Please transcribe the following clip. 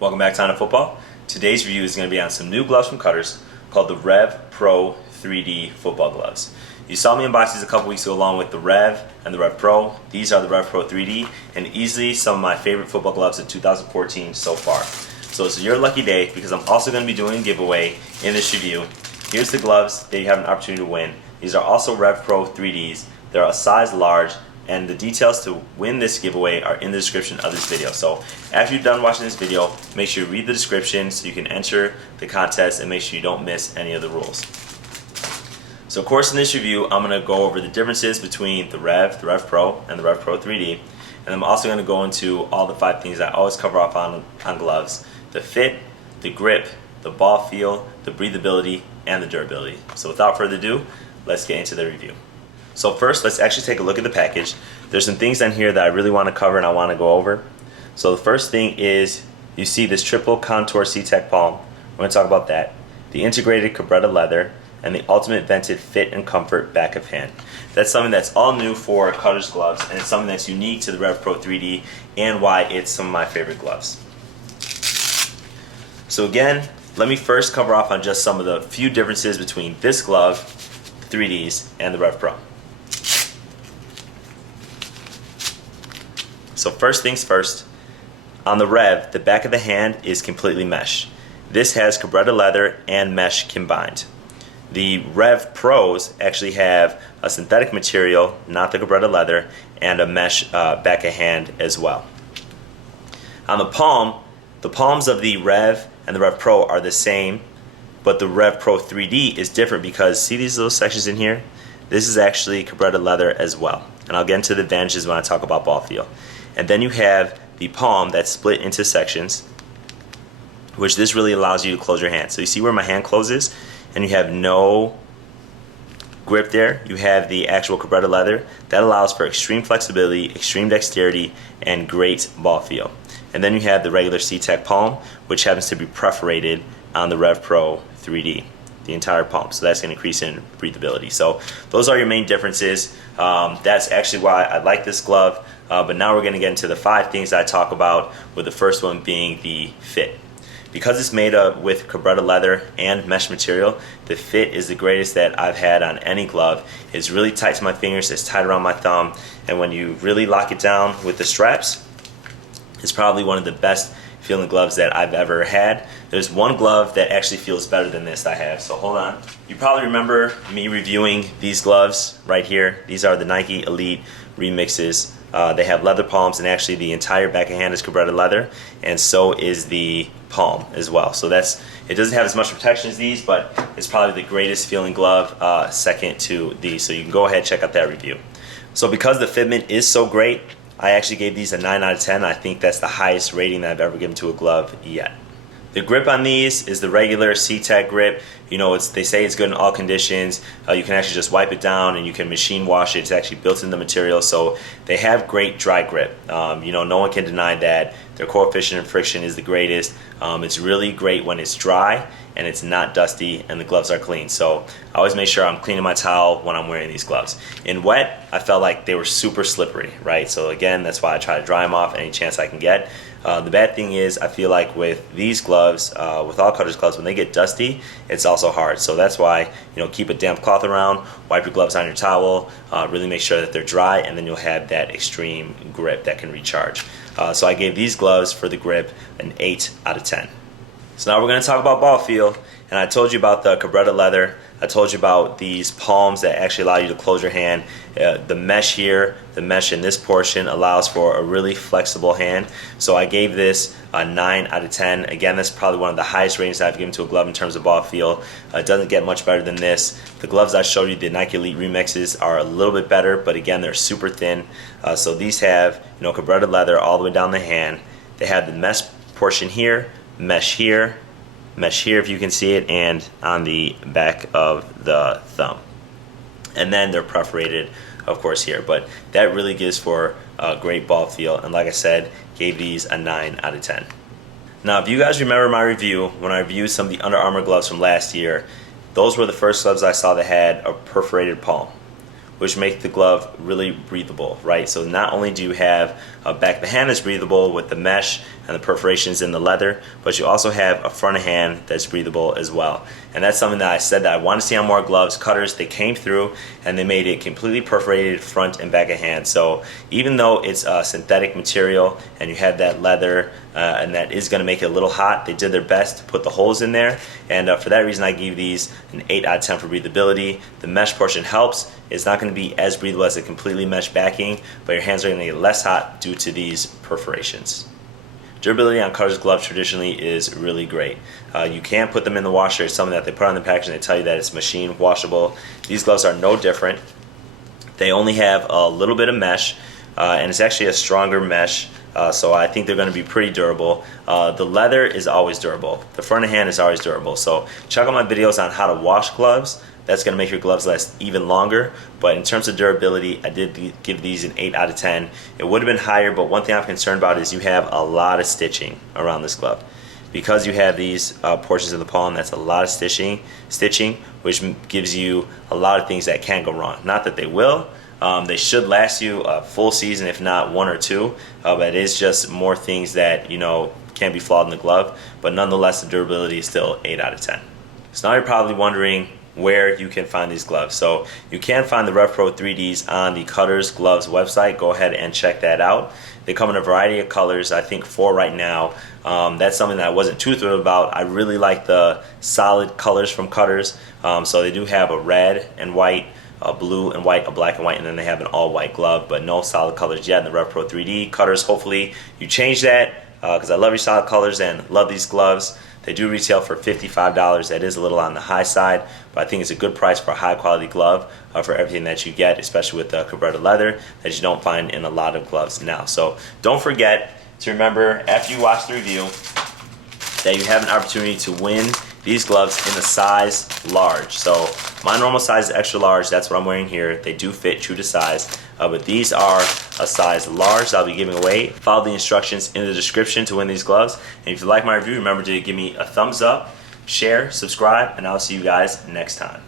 Welcome back to On Football. Today's review is going to be on some new gloves from Cutters called the Rev Pro 3D football gloves. You saw me unbox these a couple weeks ago along with the Rev and the Rev Pro. These are the Rev Pro 3D and easily some of my favorite football gloves of 2014 so far. So it's your lucky day because I'm also going to be doing a giveaway in this review. Here's the gloves that you have an opportunity to win. These are also Rev Pro 3Ds. They're a size large, and the details to win this giveaway are in the description of this video. So after you're done watching this video, make sure you read the description so you can enter the contest and make sure you don't miss any of the rules. So of course in this review, I'm going to go over the differences between the Rev Pro, and the Rev Pro 3D. And I'm also going to go into all the 5 things I always cover off on gloves: the fit, the grip, the ball feel, the breathability, and the durability. So without further ado, let's get into the review. So first, let's actually take a look at the package. There's some things on here that I really want to cover and I want to go over. So the first thing is, you see this triple contour C-Tech palm. We're going to talk about that. The integrated Cabretta leather, and the ultimate vented fit and comfort back of hand. That's something that's all new for Cutters gloves, and it's something that's unique to the Rev Pro 3D and why it's some of my favorite gloves. So again, let me first cover off on just some of the few differences between this glove, 3Ds, and the Rev Pro. So first things first, on the Rev, the back of the hand is completely mesh. This has Cabretta leather and mesh combined. The Rev Pros actually have a synthetic material, not the Cabretta leather, and a mesh back of hand as well. On the palms of the Rev and the Rev Pro are the same, but the Rev Pro 3D is different because see these little sections in here? This is actually Cabretta leather as well. And I'll get into the advantages when I talk about ball feel. And then you have the palm that's split into sections, which this really allows you to close your hand. So you see where my hand closes and you have no grip there? You have the actual Cabretta leather. That allows for extreme flexibility, extreme dexterity, and great ball feel. And then you have the regular C-Tech palm, which happens to be perforated on the Rev Pro 3D, the entire palm. So that's going to increase in breathability. So those are your main differences. That's actually why I like this glove. But now we're going to get into the 5 things I talk about, with the first one being the fit. Because it's made with Cabretta leather and mesh material, the fit is the greatest that I've had on any glove. It's really tight to my fingers, it's tight around my thumb, and when you really lock it down with the straps, it's probably one of the best feeling gloves that I've ever had. There's one glove that actually feels better than this I have, so hold on. You probably remember me reviewing these gloves right here. These are the Nike Elite Remixes. They have leather palms, and actually the entire back of hand is Cabretta leather, and so is the palm as well. So it doesn't have as much protection as these, but it's probably the greatest feeling glove, second to these. So you can go ahead and check out that review. So because the fitment is so great, I actually gave these a 9 out of 10. I think that's the highest rating that I've ever given to a glove yet. The grip on these is the regular C-Tech grip. You know, they say it's good in all conditions. You can actually just wipe it down and you can machine wash it. It's actually built in the material, so they have great dry grip. You know, no one can deny that. Their coefficient of friction is the greatest. It's really great when it's dry and it's not dusty and the gloves are clean. So I always make sure I'm cleaning my towel when I'm wearing these gloves. In wet, I felt like they were super slippery, right? So again, that's why I try to dry them off any chance I can get. The bad thing is, I feel like with these gloves, with all Cutters gloves, when they get dusty, it's also hard. So that's why, you know, keep a damp cloth around, wipe your gloves on your towel, really make sure that they're dry, and then you'll have that extreme grip that can recharge. So I gave these gloves for the grip an 8 out of 10. So now we're going to talk about ball feel, and I told you about the Cabretta leather. I told you about these palms that actually allow you to close your hand. The mesh here, the mesh in this portion allows for a really flexible hand. So I gave this a 9 out of 10. Again, that's probably one of the highest ratings I've given to a glove in terms of ball feel. It doesn't get much better than this. The gloves I showed you, the Nike Elite Remixes, are a little bit better, but again, they're super thin. So these have, you know, Cabretta leather all the way down the hand. They have the mesh portion here, mesh here if you can see it, and on the back of the thumb. And then they're perforated, of course, here. But that really gives for a great ball feel, and like I said, gave these a 9 out of 10. Now, if you guys remember my review, when I reviewed some of the Under Armour gloves from last year, those were the first gloves I saw that had a perforated palm. which make the glove really breathable, right? So not only do you have a back of the hand that's breathable with the mesh and the perforations in the leather, but you also have a front of hand that's breathable as well. And that's something that I said that I want to see on more gloves. Cutters, they came through and they made it completely perforated front and back of hand. So even though it's a synthetic material and you have that leather and that is going to make it a little hot, they did their best to put the holes in there. And for that reason, I give these an 8 out of 10 for breathability. The mesh portion helps. It's not going to be as breathable as a completely mesh backing, but your hands are going to get less hot due to these perforations. Durability on Cutters gloves traditionally is really great. You can put them in the washer. It's something that they put on the package and they tell you that it's machine washable. These gloves are no different. They only have a little bit of mesh, and it's actually a stronger mesh, so I think they're going to be pretty durable. The leather is always durable. The front of hand is always durable. So check out my videos on how to wash gloves. That's going to make your gloves last even longer. But in terms of durability, I did give these an 8 out of 10. It would have been higher, but one thing I'm concerned about is you have a lot of stitching around this glove. Because you have these portions of the palm, that's a lot of stitching, which gives you a lot of things that can go wrong. Not that they will. They should last you a full season, if not 1 or 2. But it is just more things that, you know, can be flawed in the glove. But nonetheless, the durability is still 8 out of 10. So now you're probably wondering where you can find these gloves. So you can find the Rev Pro 3Ds on the Cutters Gloves website. Go ahead and check that out. They come in a variety of colors, I think 4 right now. That's something that I wasn't too thrilled about. I really like the solid colors from Cutters. So they do have a red and white, a blue and white, a black and white, and then they have an all-white glove, but no solid colors yet in the Rev Pro 3D. Cutters, hopefully you change that, because I love your solid colors and love these gloves. They do retail for $55. That is a little on the high side, but I think it's a good price for a high quality glove for everything that you get, especially with the Cabretta leather that you don't find in a lot of gloves now. So don't forget to remember, after you watch the review, that you have an opportunity to win these gloves in a size large. So my normal size is extra large. That's what I'm wearing here. They do fit true to size, but these are a size large that I'll be giving away. Follow the instructions in the description to win these gloves. And if you like my review, remember to give me a thumbs up, share, subscribe, and I'll see you guys next time.